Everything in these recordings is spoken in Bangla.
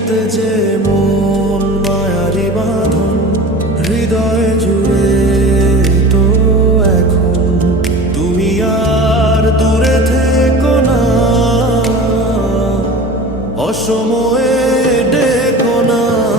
যেতে যে মন মায়ারি বাঁধন, হৃদয় জুড়ে তো এখন তুমি আর দূরে থেকো না। অসময়ে ডেকো না।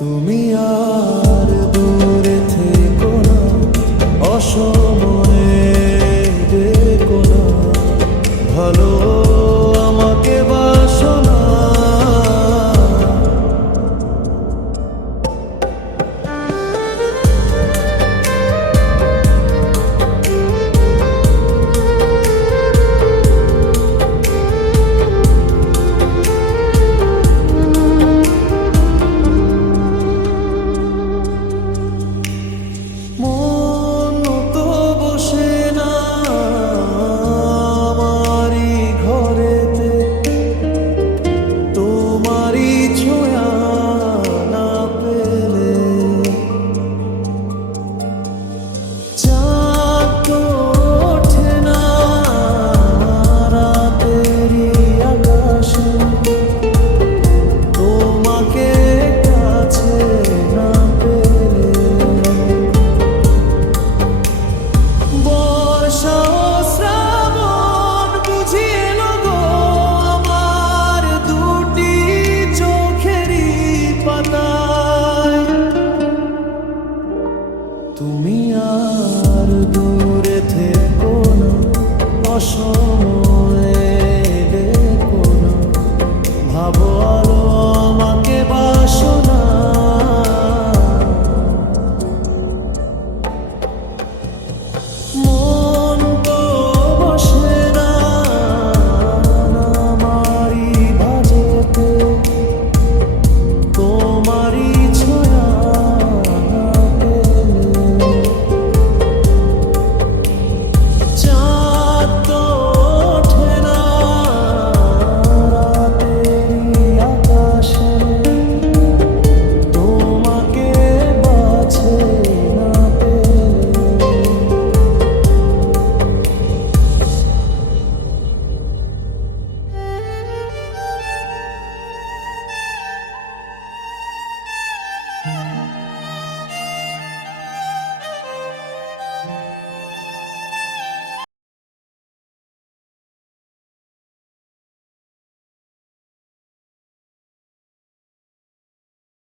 তুমি আর all